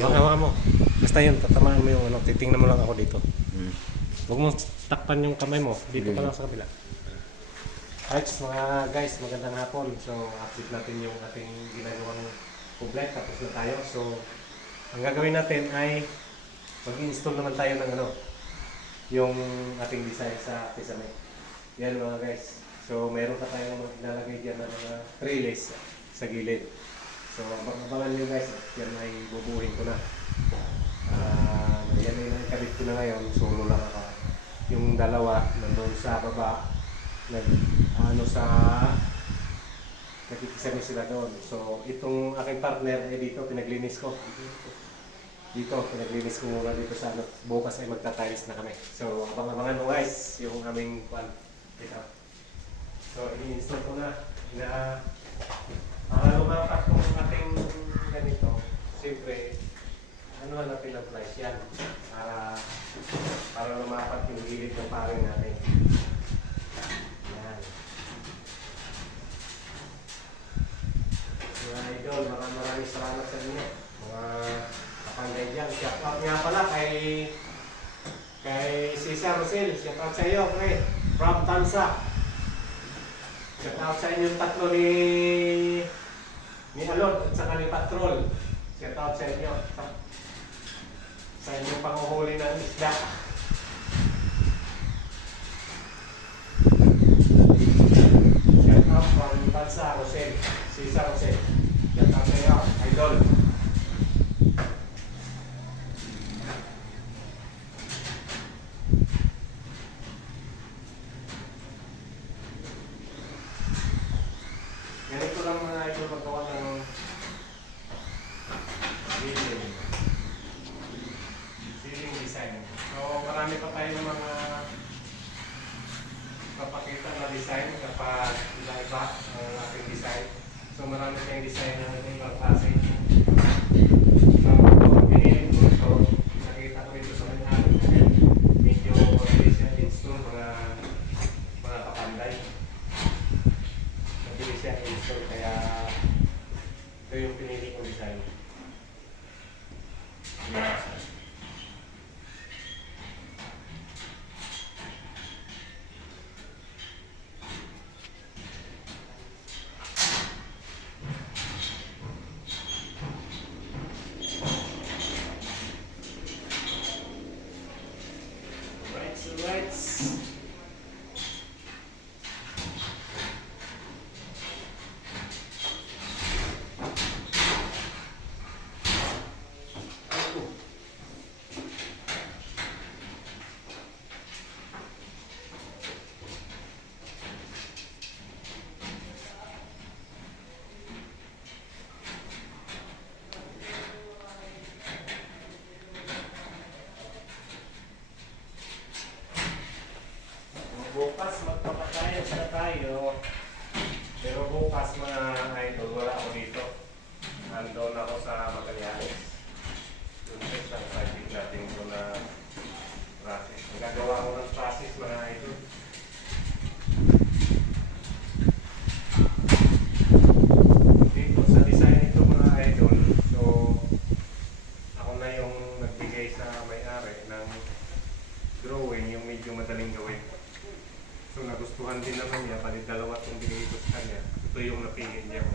Hawakan mo. Basta yun, tatamaan mo yung ano, titingnan mo lang ako dito. Huwag mo takpan yung kamay mo, dito ka lang sa kabila. Alright, mga guys, magandang hapon. So, update natin yung ating ginagawang public, tapos na tayo. So, ang gagawin natin ay mag-install naman tayo ng ano, yung ating design sa kisame. Yan mga guys. So, meron pa tayong maglalagay dyan ng mga trellis sa gilid. So, abangan nyo guys, yan ay bubuhin ko na. Yan ay nakikabit ko na ngayon, solo lang ako. Yung dalawa, nandun sa baba, nakikisame sila doon. So, itong aking partner ay dito, pinaglinis ko. Dito, pinaglinis ko muna dito sa ano. Bukas ay magta-tiles na kami. So, abang-abangan mo guys, yung aming pan. Dito. So, i-install ko na. Para lumapat kung ating ganito, siyempre, ano natin ang price yan. Para lumapat yung gilid ng paring natin. Yan. Mga idol, maraming salamat sa inyo. Mga kapangay dyan. Shout out nga pala kay Cesar Rosel. Shout out sa iyo, pre. From Tansa. Shout out sa inyong tatlo ni Alod at saka ni Patrol. Shout out sa inyo. Sa inyong panguhuli ng isda. Shout out from Tansa Rosel. Cesar Rosel. Shout out sa iyo, idol. Ganito lang mga idol magawa ng ceiling design. So marami pa tayo ng mga papakita na design kapag iba-iba ang ating design. So marami tayong design na ibang klase. So pinili ko ito, nakita ko ito sa mga medyo install mga kapanday. Mabilis siya install kaya ito yung pinili kong design. Right. Bukas magpapatayos na tayo. Pero bukas mga idol, wala ako dito. Nandun ako sa Magallanes. Doon sa isang project natin ko na process. Nagagawa ko ng process mga idol. Dito sa design ito mga idol. So, ako na yung nagbigay sa may-ari ng drawing, yung medyo madaling gawin. So nagustuhan din naman niya, palit dalawa itong binigay ko sa kanya. Ito yung napili niyang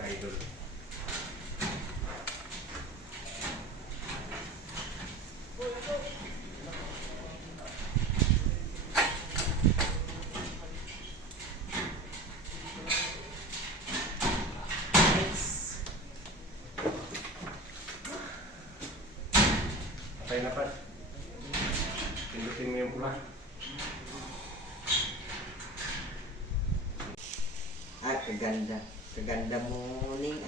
idol. Okay na pa. Pindutin mo yung pula. Kaganda mo ning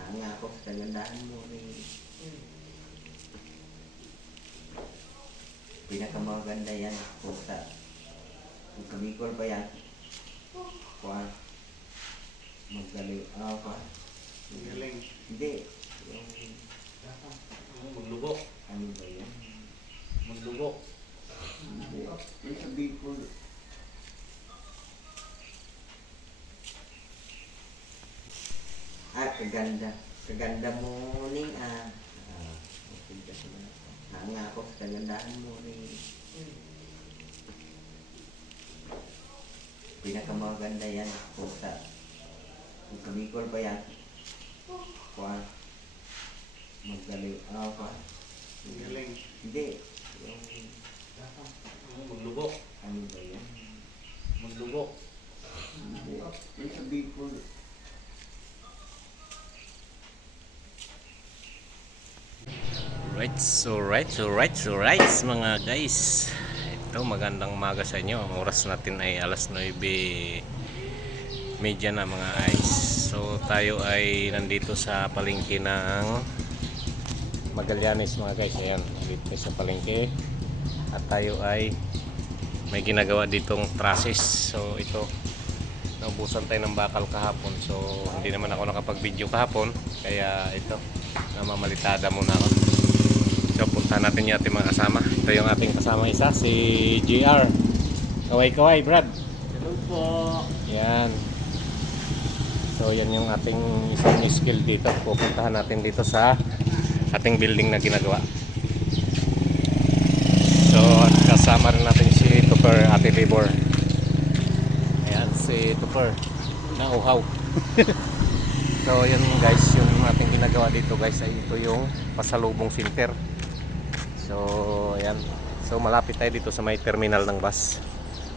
nangako sa kagandahan mo ning pinakamaganda yan kung sa Bicol pa yan kuha magaling Galing. hindi Maglubok. ano ba yan Maglubok. hindi yung sa Bicol kaganda kaganda mo ning hanga ako sa kagandahan mo ning pinakamaganda yan kung sa Bicol pa yan. Kuan magaling kuan Galing. hindi yung Maglubo. ano ba yan Maglubo. hindi yung sa Bicol. Right mga guys. Ito magandang umaga sa inyo. Ang oras natin ay alas 9:30 na mga guys. So tayo ay nandito sa palengke ng Magallanes mga guys. Ayan, dito sa palengke. At tayo ay may ginagawa ditong trusses. So ito, naubusan tayo ng bakal kahapon. So hindi naman ako nakapag-video kahapon. Kaya ito, namamalitada muna ako. So punta natin yung ating mga kasama. Ito yung ating kasama isa, si JR. Kaway, Brad. Hello po. Yan. So yan yung ating isang skill dito. Pupuntahan natin dito sa ating building na ginagawa. So kasama rin natin si Tupper, Ate Libor. Ayan si Tupper. Nauhaw. So yan guys, yung ating ginagawa dito guys ay ito yung pasalubong center. So ayan. So malapit tayo dito sa may terminal ng bus.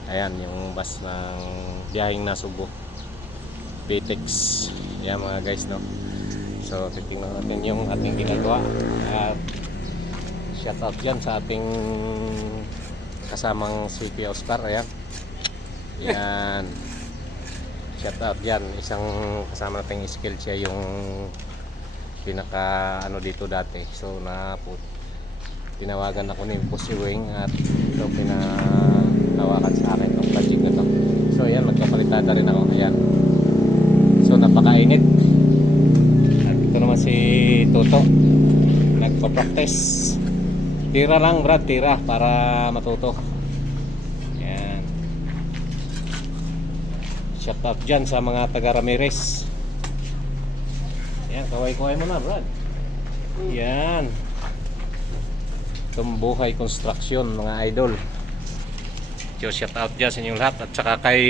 Ayan yung bus ng biyaheng Nasugbo, Betex. Ayan mga guys, no. So titingnan natin yung ating ginagawa. At shout out dyan sa ating kasamang si Kuya Oscar. Ayan. Ayan. Shout out dyan. Isang kasama nating skill siya, yung pinaka ano dito dati. So tinawagan ako ni Boss Wing at ito pinatawakan sa akin itong project na to. So ayan, magkapalitada rin ako. Ayan. So napakainit. At ito naman si Toto, nagpa-practice. Tira lang Brad, tira para matuto. Ayan. Shout out dyan sa mga taga Ramirez. Ayan, kaway-kaway mo na Brad. Ayan. Tumbuhay Construction mga idol. So shout out dyan sa inyong lahat. At saka kay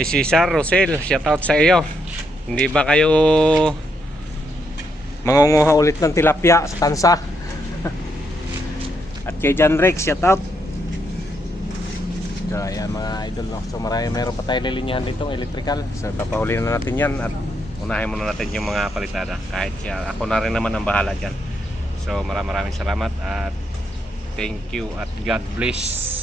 Cesar Rosel, shout out sa iyo. Hindi ba kayo mangunguha ulit ng tilapia sa tansa? At kay John Rex, shout out. So ayan mga idol, no? So meron pa tayo lilinyahan dito electrical. So papahuli na natin yan at unahin muna natin yung mga palitada. Kahit ako na rin naman ang bahala dyan. So maraming salamat at thank you at God bless.